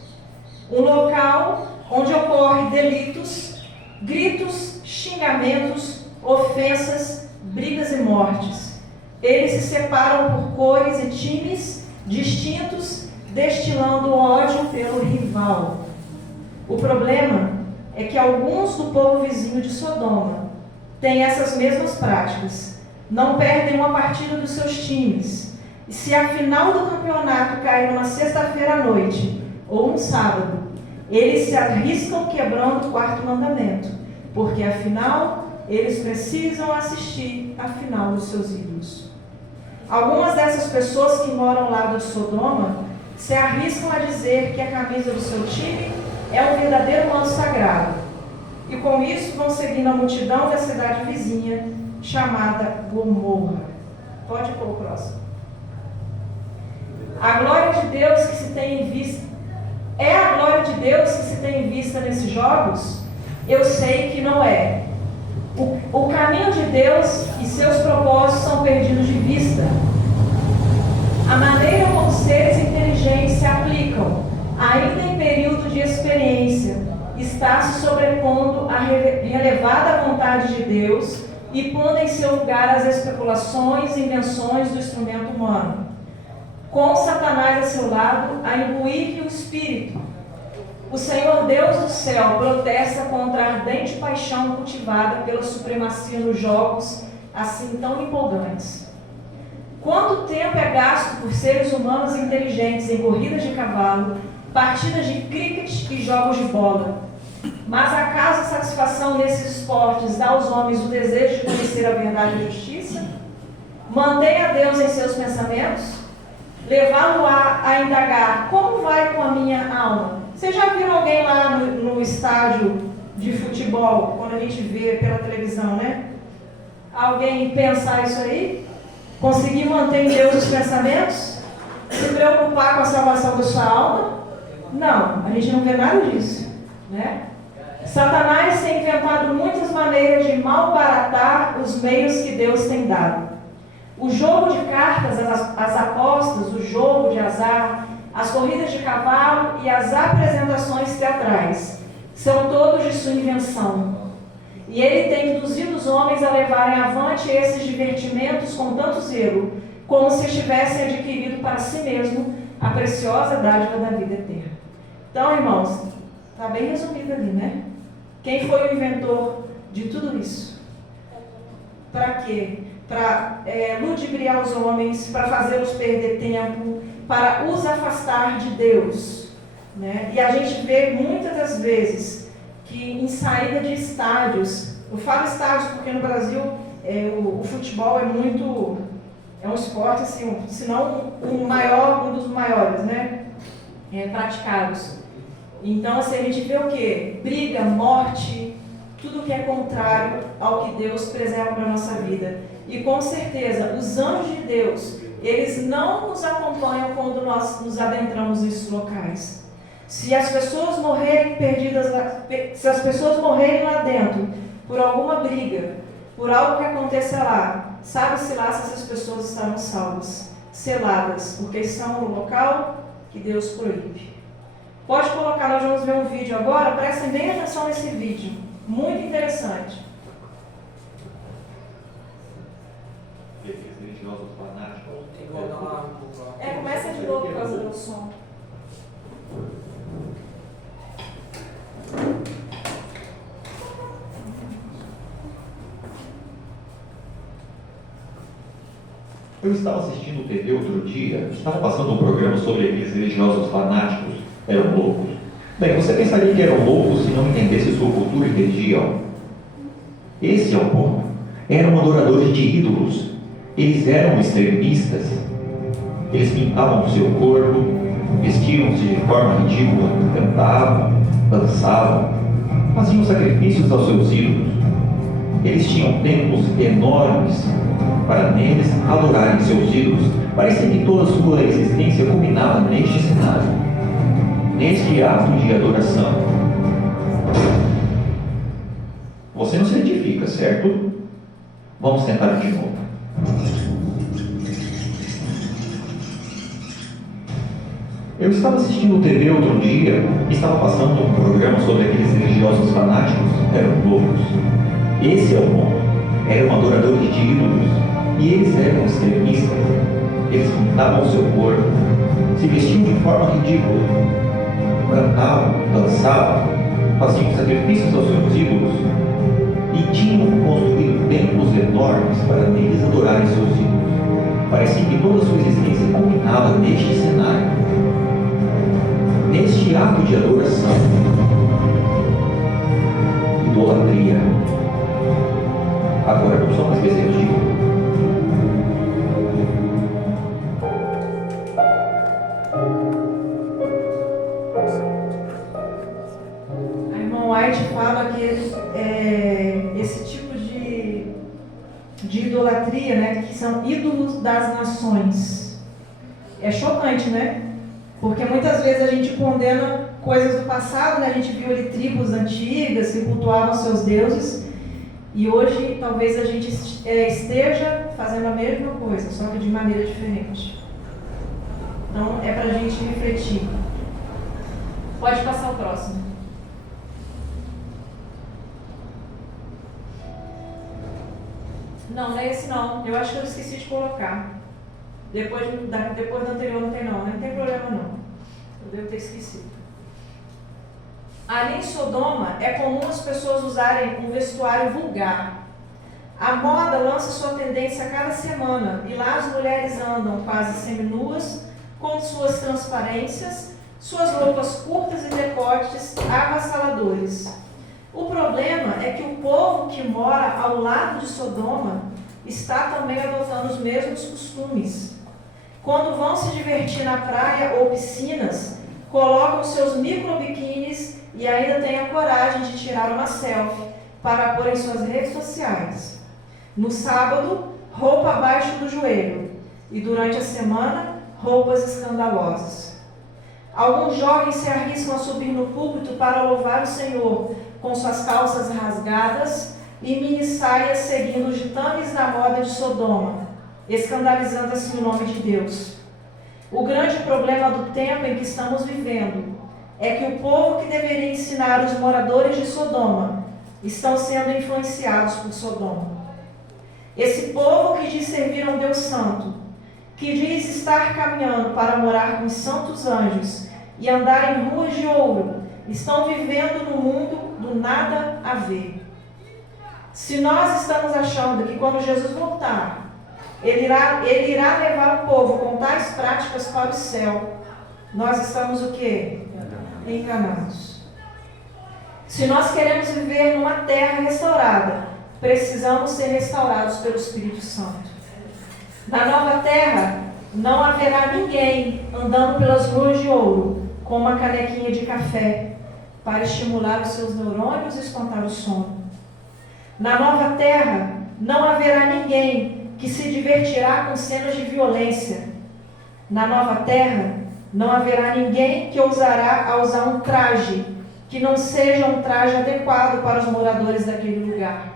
Um local onde ocorrem delitos, gritos, xingamentos, ofensas, brigas e mortes. Eles se separam por cores e times distintos, destilando ódio pelo rival. O problema é que alguns do povo vizinho de Sodoma têm essas mesmas práticas. Não perdem uma partida dos seus times. E se a final do campeonato cair numa sexta-feira à noite ou um sábado, eles se arriscam quebrando o quarto mandamento, porque afinal eles precisam assistir à final dos seus ídolos. Algumas dessas pessoas que moram ao lado de Sodoma se arriscam a dizer que a camisa do seu time é um verdadeiro manto sagrado. E com isso vão seguindo a multidão da cidade vizinha, chamada Gomorra. Pode ir para o próximo. A glória de Deus que se tem em vista. É a glória de Deus que se tem em vista nesses jogos? Eu sei que não é. O caminho de Deus e seus propósitos são perdidos de vista. A maneira como seres inteligentes se aplicam, ainda em período de experiência, está se sobrepondo à relevada vontade de Deus e pondo em seu lugar as especulações e invenções do instrumento humano, com Satanás a seu lado a imbuir-lhe o espírito. O Senhor Deus do céu protesta contra a ardente paixão cultivada pela supremacia nos jogos assim tão empolgantes. Quanto tempo é gasto por seres humanos inteligentes em corridas de cavalo, partidas de cricket e jogos de bola? Mas acaso a satisfação nesses esportes dá aos homens o desejo de conhecer a verdade e a justiça? Mantenha Deus em seus pensamentos, levá-lo a indagar: como vai com a minha alma? Vocês já viram alguém lá no estádio de futebol, quando a gente vê pela televisão, né? Alguém pensar isso aí? Conseguir manter em Deus os pensamentos? Se preocupar com a salvação da sua alma? Não, a gente não vê nada disso, né? Satanás tem inventado muitas maneiras de malbaratar os meios que Deus tem dado. O jogo de cartas, as apostas, o jogo de azar, as corridas de cavalo e as apresentações teatrais são todos de sua invenção. E ele tem induzido os homens a levarem avante esses divertimentos com tanto zelo, como se tivessem adquirido para si mesmo a preciosa dádiva da vida eterna. Então, irmãos, está bem resumido ali, né? Quem foi o inventor de tudo isso? Para quê? Para ludibriar os homens, para fazê-los perder tempo, para os afastar de Deus, né? E a gente vê muitas das vezes que em saída de estádios, eu falo estádios porque no Brasil o futebol é um esporte, assim, se não um dos maiores, né? Praticados. Então, assim, a gente vê o quê? Briga, morte, tudo que é contrário ao que Deus preserva para a nossa vida. E com certeza, os anjos de Deus, eles não nos acompanham quando nós nos adentramos nesses locais. Se as pessoas morrerem perdidas, se as pessoas morrerem lá dentro por alguma briga, por algo que aconteça lá, sabe-se lá se essas pessoas estarão salvas, seladas, porque estão no local que Deus proíbe. Pode colocar, nós vamos ver um vídeo agora, prestem bem atenção nesse vídeo, muito interessante. Começa de novo por causa do som. Eu estava assistindo TV outro dia, estava passando um programa sobre aqueles religiosos fanáticos, eram loucos. Bem, você pensaria que eram loucos se não entendesse sua cultura e religião. Esse é o ponto. Eram adoradores de ídolos. Eles eram extremistas. Eles pintavam o seu corpo, vestiam-se de forma ridícula, cantavam, dançavam, faziam sacrifícios aos seus ídolos. Eles tinham templos enormes para neles adorarem seus ídolos. Parecia que toda a sua existência culminava neste cenário, neste ato de adoração. Você não se identifica, certo? Vamos tentar de novo. Eu estava assistindo TV outro dia e estava passando um programa sobre aqueles religiosos fanáticos. Eram loucos. Esse é o ponto. Eram adoradores de ídolos e eles eram extremistas. Eles pintavam o seu corpo, se vestiam de forma ridícula, cantavam, dançavam, faziam sacrifícios aos seus ídolos e tinham construído templos enormes para neles adorarem seus ídolos. Parecia que toda a sua existência culminava neste cenário, neste ato de adoração, idolatria. Agora não são mais bezerros de ouro. A irmã White fala que esse tipo de idolatria, né, que são ídolos das nações, é chocante, né? Porque muitas vezes a gente condena coisas do passado, né? A gente viu ali tribos antigas que cultuavam seus deuses, e hoje talvez a gente esteja fazendo a mesma coisa, só que de maneira diferente. Então é para a gente refletir. Pode passar o próximo. Não é esse não. Eu acho que eu esqueci de colocar. Depois do anterior não tem não. Não tem problema não. Eu devo ter esquecido. Ali em Sodoma é comum as pessoas usarem um vestuário vulgar. A moda lança sua tendência a cada semana e lá as mulheres andam quase seminuas, com suas transparências, suas roupas curtas e decotes avassaladores. O problema é que o povo que mora ao lado de Sodoma está também adotando os mesmos costumes. Quando vão se divertir na praia ou piscinas, colocam seus microbiquínis e ainda têm a coragem de tirar uma selfie para pôr em suas redes sociais. No sábado, roupa abaixo do joelho e durante a semana, roupas escandalosas. Alguns jovens se arriscam a subir no púlpito para louvar o Senhor com suas calças rasgadas e mini saias seguindo os ditames da moda de Sodoma, escandalizando assim o nome de Deus. O grande problema do tempo em que estamos vivendo é que o povo que deveria ensinar os moradores de Sodoma estão sendo influenciados por Sodoma. Esse povo que diz servir a um Deus santo, que diz estar caminhando para morar com os santos anjos e andar em ruas de ouro, estão vivendo no mundo do nada a ver. Se nós estamos achando que quando Jesus voltar, ele irá levar o povo com tais práticas para o céu, nós estamos o quê? Enganados. Se nós queremos viver numa terra restaurada, precisamos ser restaurados pelo Espírito Santo. Na nova terra, não haverá ninguém andando pelas ruas de ouro com uma canequinha de café para estimular os seus neurônios e espantar o sono. Na nova terra, não haverá ninguém que se divertirá com cenas de violência. Na nova terra, não haverá ninguém que ousará usar um traje que não seja um traje adequado para os moradores daquele lugar.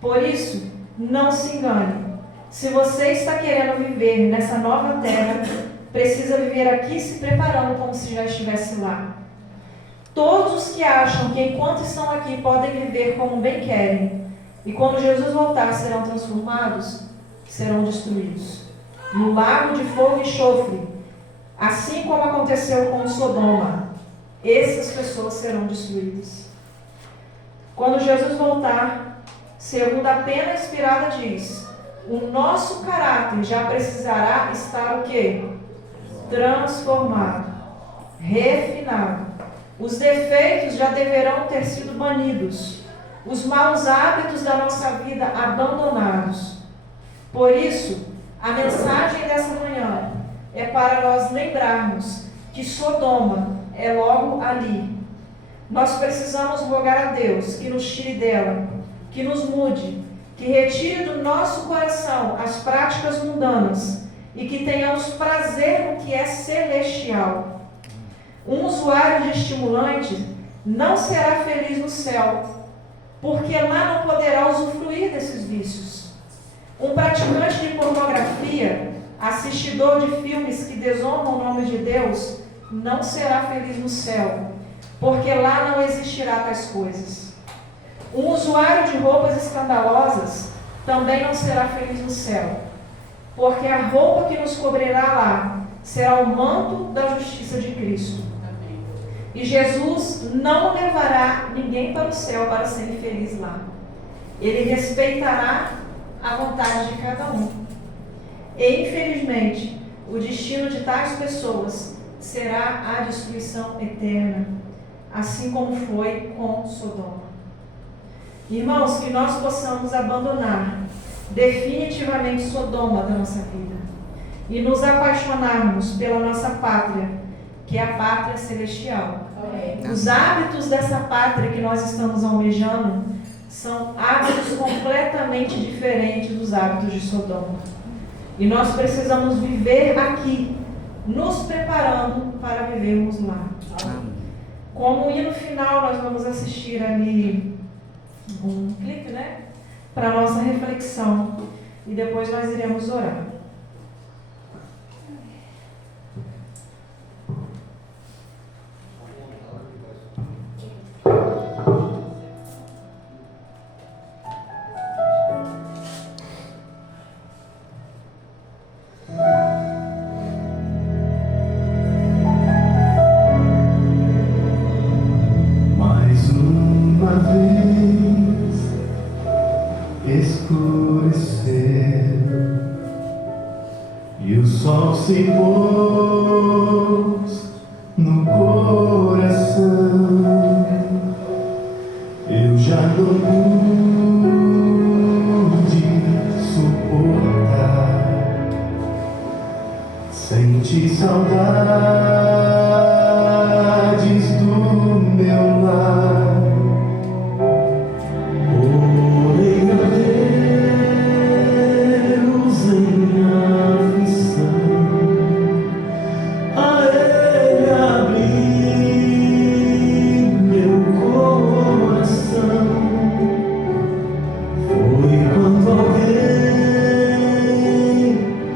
Por isso, não se engane. Se você está querendo viver nessa nova terra, precisa viver aqui se preparando como se já estivesse lá. Todos os que acham que enquanto estão aqui podem viver como bem querem, e quando Jesus voltar serão transformados, serão destruídos no lago de fogo e enxofre, assim como aconteceu com Sodoma. Essas pessoas serão destruídas. Quando Jesus voltar, segundo a pena inspirada diz, o nosso caráter já precisará estar o quê? Transformado, refinado. Os defeitos já deverão ter sido banidos. os maus hábitos da nossa vida abandonados. Por isso, a mensagem dessa manhã é para nós lembrarmos que Sodoma é logo ali. Nós precisamos rogar a Deus que nos tire dela, que nos mude, que retire do nosso coração as práticas mundanas e que tenhamos prazer no que é celestial. Um usuário de estimulante não será feliz no céu, porque lá não poderá usufruir desses vícios. Um praticante de pornografia, assistidor de filmes que desonram o nome de Deus, não será feliz no céu, porque lá não existirá tais coisas. Um usuário de roupas escandalosas também não será feliz no céu, porque a roupa que nos cobrirá lá será o manto da justiça de Cristo. Amém. E Jesus não levará ninguém para o céu para ser infeliz lá. Ele respeitará a vontade de cada um. E, infelizmente, o destino de tais pessoas será a destruição eterna, assim como foi com Sodoma. Irmãos, que nós possamos abandonar definitivamente Sodoma da nossa vida e nos apaixonarmos pela nossa pátria, que é a pátria celestial. Amém. Os hábitos dessa pátria que nós estamos almejando são hábitos completamente diferentes dos hábitos de Sodoma. E nós precisamos viver aqui, nos preparando para vivermos lá. Como e no final nós vamos assistir ali um clipe, né? Para a nossa reflexão. E depois nós iremos orar. Mais uma vez escureceu e o sol se pôs no coração. Eu já não pude suportar, senti saudades do meu lar. Orei a Deus em aflição, a Ele abri meu coração. Foi quando alguém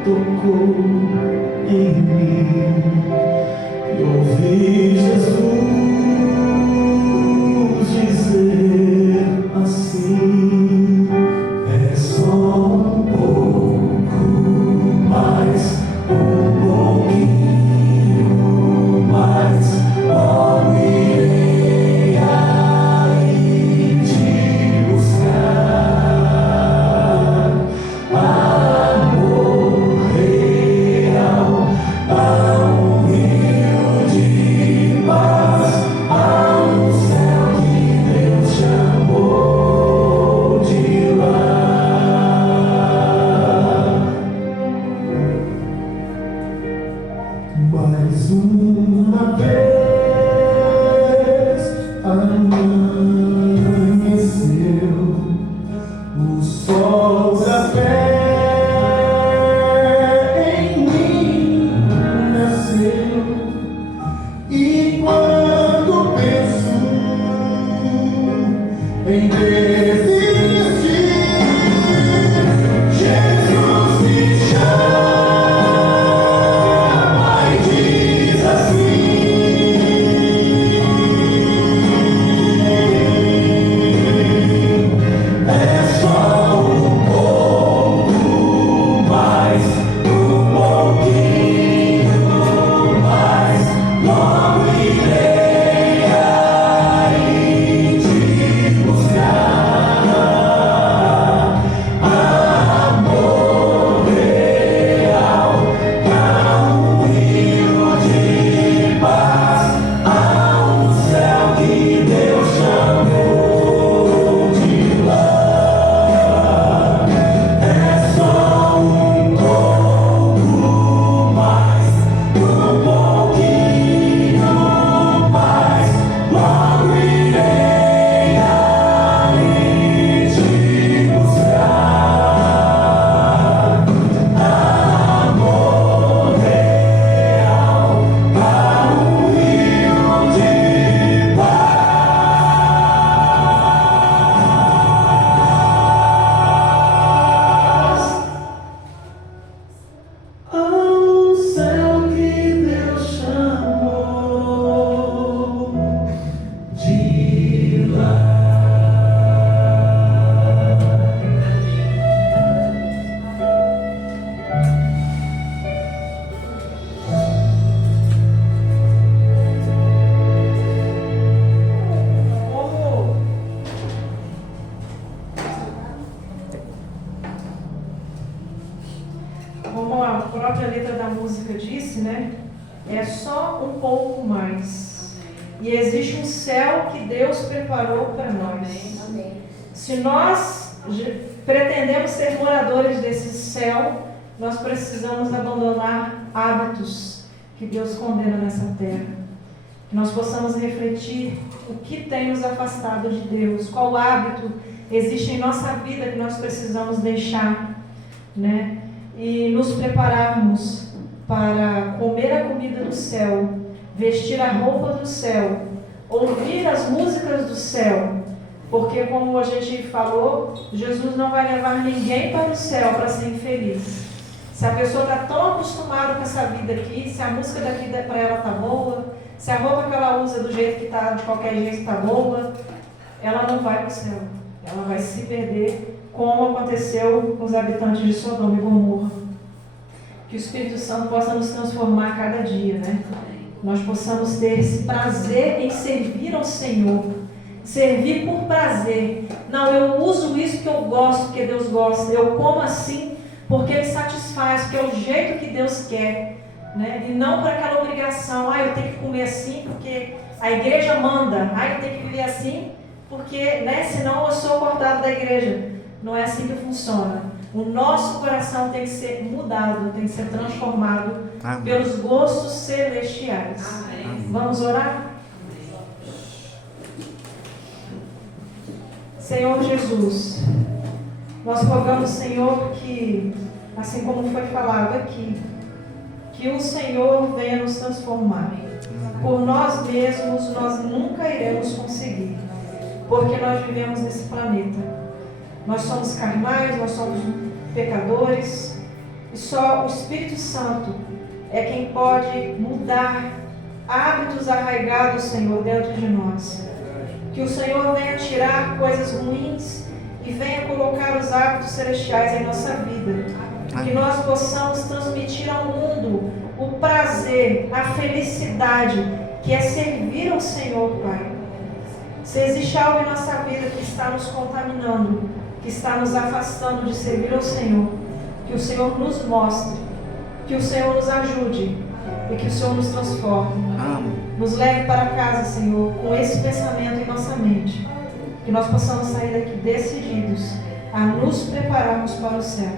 tocou em mim e ouvi Jesus dizer assim: é só um pouco mais, um pouquinho mais, logo irei aí te buscar. Amor real, há um rio de paz, há um céu que Deus chamou de lar. Mais uma vez amanheceu, o sol da fé em mim nasceu. E quando penso em desistir, Jesus me chama e diz assim: é só um pouco mais, um pouquinho mais, logo irei aí te buscar. mais. E existe um céu que Deus preparou para nós. Se nós pretendemos ser moradores desse céu, nós precisamos abandonar hábitos que Deus condena nessa terra. Que nós possamos refletir o que tem nos afastado de Deus, qual hábito existe em nossa vida que nós precisamos deixar, né? E nos prepararmos para comer a comida do céu, vestir a roupa do céu, ouvir as músicas do céu, porque como a gente falou, Jesus não vai levar ninguém para o céu para ser infeliz. Se a pessoa está tão acostumada com essa vida aqui, se a música daqui para ela está boa, se a roupa que ela usa do jeito que está, de qualquer jeito está boa, ela não vai para o céu. Ela vai se perder, como aconteceu com os habitantes de Sodoma e Gomorra. Que o Espírito Santo possa nos transformar a cada dia, né? Nós possamos ter esse prazer em servir ao Senhor. Servir por prazer. Não, eu uso isso porque eu gosto, porque Deus gosta. Eu como assim porque Ele satisfaz, porque é o jeito que Deus quer, né? E não por aquela obrigação. Eu tenho que comer assim porque a igreja manda. Eu tenho que viver assim porque, né, senão eu sou cortado da igreja. Não é assim que funciona. O nosso coração tem que ser mudado, tem que ser transformado pelos gostos celestiais. Amém. Vamos orar? Senhor Jesus, nós rogamos, Senhor, que, assim como foi falado aqui, que o Senhor venha nos transformar. Por nós mesmos, nós nunca iremos conseguir, porque nós vivemos nesse planeta. Nós somos carnais, nós somos pecadores, e só o Espírito Santo é quem pode mudar hábitos arraigados, Senhor, dentro de nós. Que o Senhor venha tirar coisas ruins e venha colocar os hábitos celestiais em nossa vida. Que nós possamos transmitir ao mundo o prazer, a felicidade, que é servir ao Senhor, Pai. Se existe algo em nossa vida que está nos contaminando, que está nos afastando de servir ao Senhor, que o Senhor nos mostre, que o Senhor nos ajude e que o Senhor nos transforme. Nos leve para casa, Senhor, com esse pensamento em nossa mente, que nós possamos sair daqui decididos a nos prepararmos para o céu.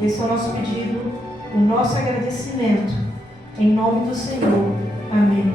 Esse é o nosso pedido, o nosso agradecimento, em nome do Senhor. Amém.